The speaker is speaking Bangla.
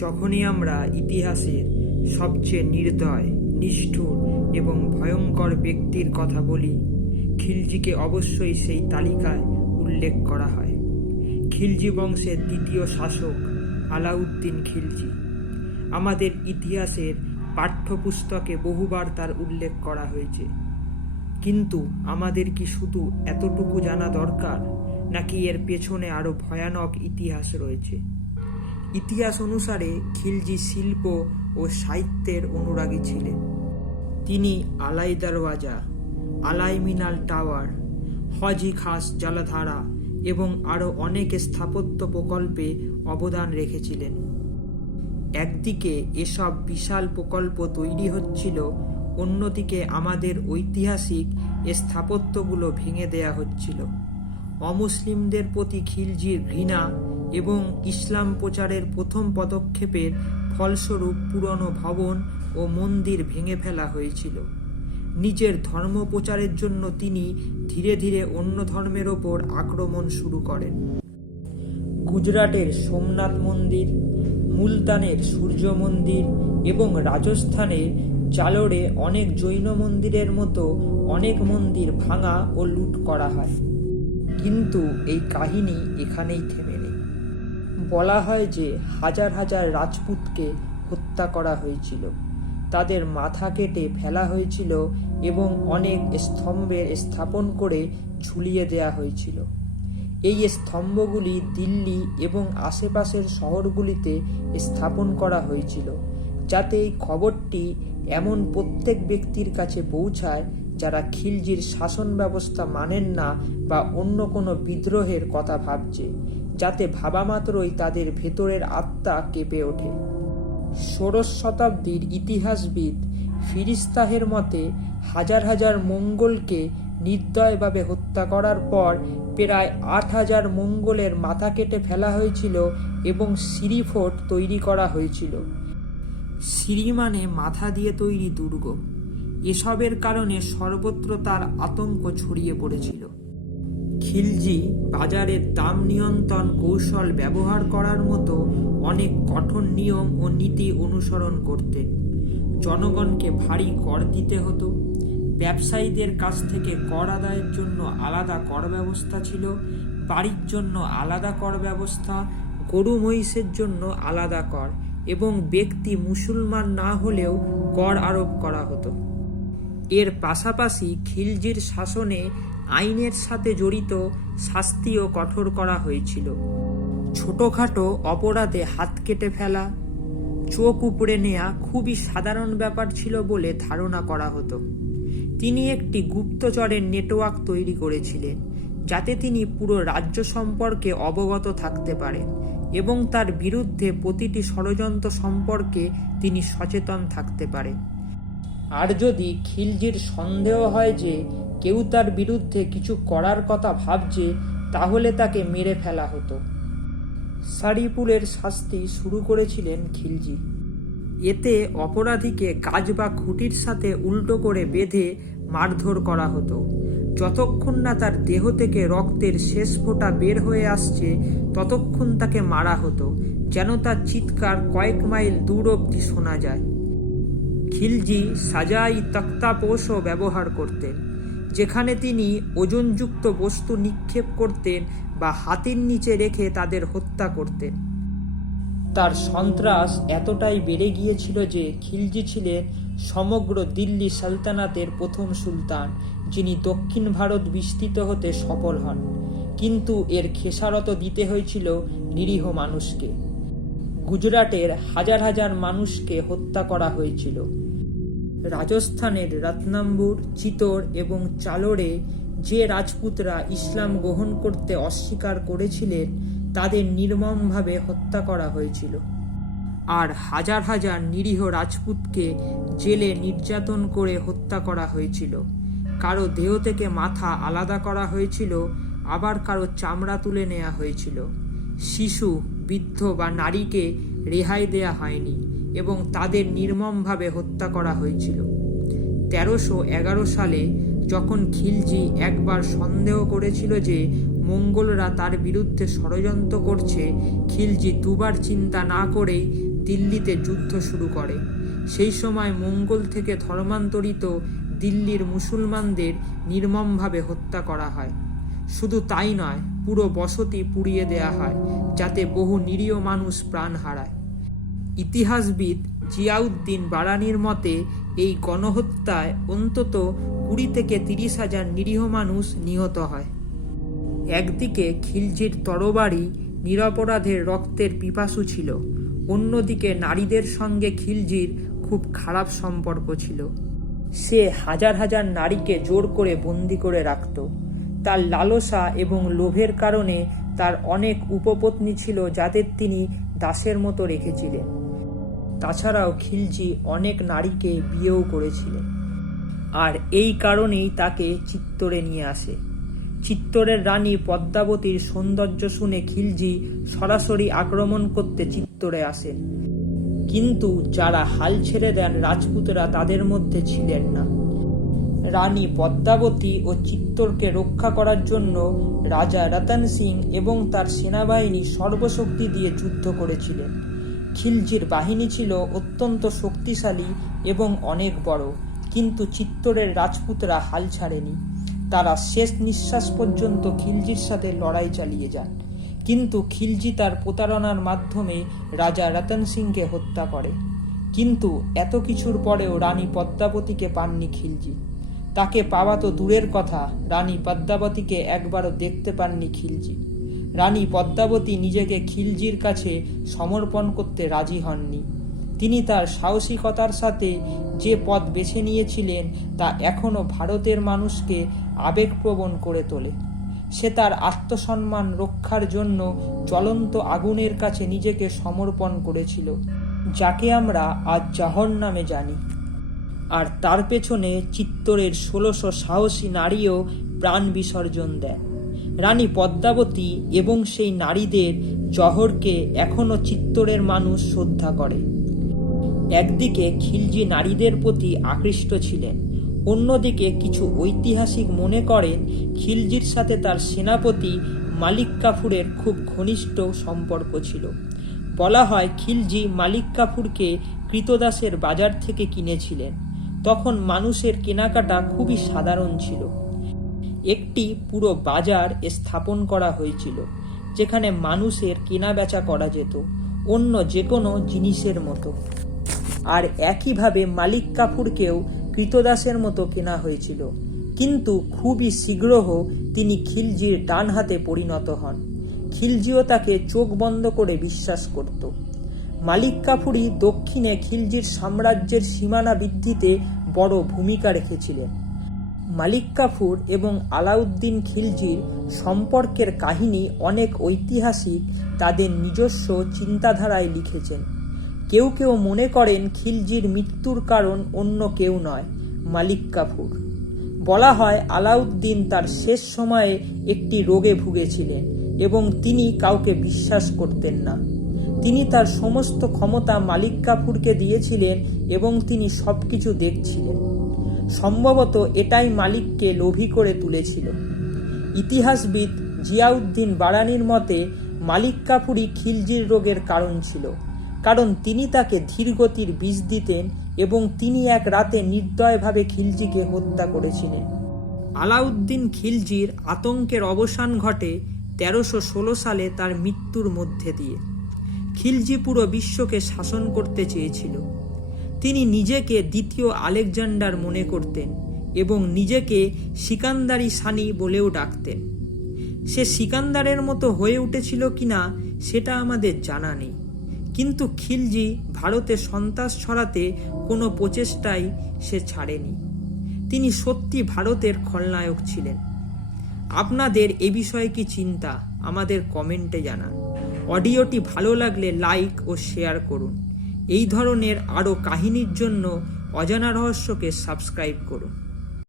যখনই আমরা ইতিহাসের সবচেয়ে নির্দয়, নিষ্ঠুর এবং ভয়ঙ্কর ব্যক্তির কথা বলি, খিলজিকে অবশ্যই সেই তালিকায় উল্লেখ করা হয়। খিলজি বংশের দ্বিতীয় শাসক আলাউদ্দিন খিলজি। আমাদের ইতিহাসের পাঠ্যপুস্তকে বহুবার তার উল্লেখ করা হয়েছে। কিন্তু আমাদের কি শুধু এতটুকু জানা দরকার, নাকি এর পেছনে আরও ভয়ানক ইতিহাস রয়েছে? ইতিহাস অনুসারে খিলজি শিল্প ও সাহিত্যের অনুরাগী ছিলেন। তিনি আলাই দরওয়াজা, আলাই মিনাল টাওয়ার, হজি খাস জলধারা এবং আরও অনেক স্থাপত্য প্রকল্পে অবদান রেখেছিলেন। একদিকে এসব বিশাল প্রকল্প তৈরি হচ্ছিল, অন্যদিকে আমাদের ঐতিহাসিক স্থাপত্যগুলো ভেঙে দেয়া হচ্ছিল। অমুসলিমদের প্রতি খিলজির ঘৃণা এবং ইসলাম প্রচারের প্রথম পদক্ষেপের ফলস্বরূপ পুরনো ভবন ও মন্দির ভেঙে ফেলা হয়েছিল। নিজের ধর্ম প্রচারের জন্য তিনি ধীরে ধীরে অন্য ধর্মের ওপর আক্রমণ শুরু করেন। গুজরাটের সোমনাথ মন্দির, মুলতানের সূর্য মন্দির এবং রাজস্থানের জালোরে অনেক জৈন মন্দিরের মতো অনেক মন্দির ভাঙা ও লুট করা হয়। কিন্তু এই কাহিনী এখানেই থেমে নেই। বলা হয় যে হাজার হাজার রাজপুতকে হত্যা করা হয়েছিল, তাদের মাথা কেটে ফেলা হয়েছিল এবং অনেক স্তম্ভের স্থাপন করে ঝুলিয়ে দেয়া হয়েছিল। এই স্তম্ভগুলি দিল্লি এবং আশেপাশের শহরগুলিতে স্থাপন করা হয়েছিল, যাতে এই খবরটি এমন প্রত্যেক ব্যক্তির কাছে পৌঁছায় যারা খিলজির শাসন ব্যবস্থা মানেন না বা অন্য কোনো বিদ্রোহের কথা ভাবছে, যাতে ভাবামাত্রই তাদের ভেতরের আত্মা কেঁপে ওঠে। ষোড়শ শতাব্দীর ইতিহাসবিদ ফিরিস্তাহের মতে হাজার হাজার মঙ্গোলকে নির্দয়ভাবে হত্যা করার পর প্রায় ৮,০০০ মঙ্গোলের মাথা কেটে ফেলা হয়েছিল এবং সিরি ফোর্ট তৈরি করা হয়েছিল। সিরি মানে মাথা দিয়ে তৈরি দুর্গ। এসবের কারণে সর্বত্র তার আতঙ্ক ছড়িয়ে পড়েছিল। খিলজি বাজারের দাম নিয়ন্ত্রণ কৌশল ব্যবহার করার মতো অনেক কঠোর নিয়ম ও নীতি অনুসরণ করতেন। জনগণকে ভারী কর দিতে হতো। ব্যবসায়ীদের কাছ থেকে কর আদায়ের জন্য আলাদা কর ব্যবস্থা ছিল, বাড়ির জন্য আলাদা কর ব্যবস্থা, গরু মহিষের জন্য আলাদা কর এবং ব্যক্তি মুসলমান না হলেও কর আরোপ করা হতো। এর পাশাপাশি খিলজির শাসনে আইনের সাথে জড়িত শাস্তিও কঠোর করা হয়েছিল। ছোটখাটো অপরাধে হাত কেটে ফেলা, চোখ উপড়ে নেওয়া খুবই সাধারণ ব্যাপার ছিল বলে ধারণা করা হতো। তিনি একটি গুপ্তচরের নেটওয়ার্ক তৈরি করেছিলেন, যাতে তিনি পুরো রাজ্য সম্পর্কে অবগত থাকতে পারেন এবং তার বিরুদ্ধে প্রতিটি ষড়যন্ত্র সম্পর্কে তিনি সচেতন থাকতে পারেন। আর যদি খিলজির সন্দেহ হয় যে কেউ তার বিরুদ্ধে কিছু করার কথা ভাবছে, তাহলে তাকে মেরে ফেলা হতো। সারিপুলের শাস্তি শুরু করেছিলেন খিলজি। এতে অপরাধীকে গাছ বা খুঁটির সাথে উল্টো করে বেঁধে মারধর করা হতো। যতক্ষণ না তার দেহ থেকে রক্তের শেষ ফোঁটা বের হয়ে আসছে, ততক্ষণ তাকে মারা হতো, যেন তার চিৎকার কয়েক মাইল দূর অবধি শোনা যায়। খিলজি সাজাই তক্তাপোষও ব্যবহার করতেন, যেখানে তিনি ওজনযুক্ত বস্তু নিক্ষেপ করতেন বা হাতের নিচে রেখে তাদের হত্যা করতেন। তার সন্ত্রাস এতটাই বেড়ে গিয়েছিল যে খিলজি ছিলেন সমগ্র দিল্লি সালতানাতের প্রথম সুলতান, যিনি দক্ষিণ ভারত বিস্তৃত হতে সফল হন, কিন্তু এর খেসারত দিতে হয়েছিল নিরীহ মানুষকে। গুজরাটের হাজার হাজার মানুষকে হত্যা করা হয়েছিল। রাজস্থানের রত্নাম্বুর, চিতোর এবং চালোরে যে রাজপুতরা ইসলাম গ্রহণ করতে অস্বীকার করেছিলেন, তাদের নির্মমভাবে হত্যা করা হয়েছিল। আর হাজার হাজার নিরীহ রাজপুতকে জেলে নির্যাতন করে হত্যা করা হয়েছিল। কারো দেহ থেকে মাথা আলাদা করা হয়েছিল, আবার কারো চামড়া তুলে নেওয়া হয়েছিল। শিশু, বৃদ্ধ বা নারীকে রেহাই দেয়া হয়নি এবং তাদের নির্মমভাবে হত্যা করা হয়েছিল। 1311 সালে যখন খিলজি একবার সন্দেহ করেছিল যে মঙ্গলরা তার বিরুদ্ধে ষড়যন্ত্র করছে, খিলজি দুবার চিন্তা না করেই দিল্লিতে যুদ্ধ শুরু করে। সেই সময় মঙ্গল থেকে ধর্মান্তরিত দিল্লির মুসলমানদের নির্মমভাবে হত্যা করা হয়। শুধু তাই নয়, পুরো বসতি পুড়িয়ে দেয়া হয়, যাতে বহু নিরীহ মানুষ প্রাণ হারায়। ইতিহাসবিদ জিয়াউদ্দিন বারানির মতে এই গণহত্যায় অন্তত 20 থেকে 30,000 নিরীহ মানুষ নিহত হয়। একদিকে খিলজির তরবারি নিরপরাধের রক্তের পিপাসু ছিল, অন্যদিকে নারীদের সঙ্গে খিলজির খুব খারাপ সম্পর্ক ছিল। সে হাজার হাজার নারীকে জোর করে বন্দি করে রাখত। তার লালসা এবং লোভের কারণে তার অনেক উপপত্নী ছিল, যাদের তিনি দাসের মতো রেখেছিলেন। তাছাড়াও খিলজি অনেক নারীকে বিয়েও করেছিলেন। আর এই কারণেই তাকে চিত্তরে নিয়ে আসে। চিত্তরের রানী পদ্মাবতীর সৌন্দর্য শুনে খিলজি সরাসরি আক্রমণ করতে চিত্তরে আসেন, কিন্তু যারা হাল ছেড়ে দেন রাজপুতরা তাদের মধ্যে ছিলেন না। রানী পদ্মাবতী ও চিত্তরকে রক্ষা করার জন্য রাজা রতন সিং এবং তার সেনাবাহিনী সর্বশক্তি দিয়ে যুদ্ধ করেছিলেন। খিলজির বাহিনী ছিল অত্যন্ত শক্তিশালী এবং অনেক বড়, কিন্তু চিত্তরের রাজপুতরা হাল ছাড়েনি। তারা শেষ নিঃশ্বাস পর্যন্ত খিলজির সাথে লড়াই চালিয়ে যান, কিন্তু খিলজি তার প্রতারণার মাধ্যমে রাজা রতন সিংকে হত্যা করে। কিন্তু এত কিছুর পরেও রানী পদ্মাবতীকে পাননি খিলজি। তাকে পাওয়া তো দূরের কথা, রানী পদ্মাবতীকে একবারও দেখতে পাননি খিলজি। রানী পদ্মাবতী নিজেকে খিলজির কাছে সমর্পণ করতে রাজি হননি। তিনি তার সাহসিকতার সাথে যে পথ বেছে নিয়েছিলেন তা এখনও ভারতের মানুষকে আবেগপ্রবণ করে তোলে। সে তার আত্মসম্মান রক্ষার জন্য জ্বলন্ত আগুনের কাছে নিজেকে সমর্পণ করেছিল, যাকে আমরা আজ জহর নামে জানি। আর তার পেছনে চিত্তরের 1600 সাহসী নারীও প্রাণ বিসর্জন দেন। রানী পদ্মাবতী এবং সেই নারীদের জহরকে এখনও চিত্তরের মানুষ শ্রদ্ধা করে। একদিকে খিলজি নারীদের প্রতি আকৃষ্ট ছিলেন, অন্যদিকে কিছু ঐতিহাসিক মনে করেন খিলজির সাথে তার সেনাপতি মালিক কাফুরের খুব ঘনিষ্ঠ সম্পর্ক ছিল। বলা হয় খিলজি মালিক কাফুরকে কৃতদাসের বাজার থেকে কিনেছিলেন। তখন মানুষের কেনাকাটা খুবই সাধারণ ছিল। একটি পুরো বাজার স্থাপন করা হয়েছিল, যেখানে মানুষের কেনা বেচা করা যেত অন্য যে কোনো জিনিসের মতো। আর একইভাবে মালিক কাফুরকেও কৃতদাসের মতো কেনা হয়েছিল, কিন্তু খুবই শীঘ্র তিনি খিলজির ডান হাতে পরিণত হন। খিলজিও তাকে চোখ বন্ধ করে বিশ্বাস করত। মালিক কাফুরই দক্ষিণে খিলজির সাম্রাজ্যের সীমানা বৃদ্ধিতে বড় ভূমিকা রেখেছিলেন। মালিক কাফুর এবং আলাউদ্দিন খিলজির সম্পর্কের কাহিনী অনেক ঐতিহাসিক তাদের নিজস্ব চিন্তাধারায় লিখেছেন। কেউ কেউ মনে করেন খিলজির মৃত্যুর কারণ অন্য কেউ নয়, মালিক কাফুর। বলা হয় আলাউদ্দিন তার শেষ সময়ে একটি রোগে ভুগেছিলেন এবং তিনি কাউকে বিশ্বাস করতেন না। তিনি তার সমস্ত ক্ষমতা মালিক কাফুরকে দিয়েছিলেন এবং তিনি সবকিছু দেখছিলেন। সম্ভবত এটাই মালিককে লোভী করে তুলেছিল। ইতিহাসবিদ জিয়াউদ্দিন বারানির মতে মালিক কাফুরই খিলজির রোগের কারণ ছিল, কারণ তিনি তাকে ধীরগতির বিষ দিতেন এবং তিনি এক রাতে নির্দয়ভাবে খিলজিকে হত্যা করেছিলেন। আলাউদ্দিন খিলজির আতঙ্কের অবসান ঘটে 1316 সালে তার মৃত্যুর মধ্যে দিয়ে। খিলজি পুরো বিশ্বকে শাসন করতে চেয়েছিল। তিনি নিজেকে দ্বিতীয় আলেকজান্ডার মনে করতেন এবং নিজেকে সিকান্দারি সানি বলেও ডাকতেন। সে সিকান্দারের মতো হয়ে উঠেছিল কিনা সেটা আমাদের জানা নেই, কিন্তু খিলজি ভারতে সন্ত্রাস ছড়াতে কোনো প্রচেষ্টাই সে ছাড়েনি। তিনি সত্যি ভারতের খলনায়ক ছিলেন। আপনাদের এ বিষয়ে কি চিন্তা আমাদের কমেন্টে জানান। অডিওটি ভালো লাগলে লাইক ও শেয়ার করুন। এই ধরনের আরও কাহিনীর জন্য অজানা রহস্যকে সাবস্ক্রাইব করুন।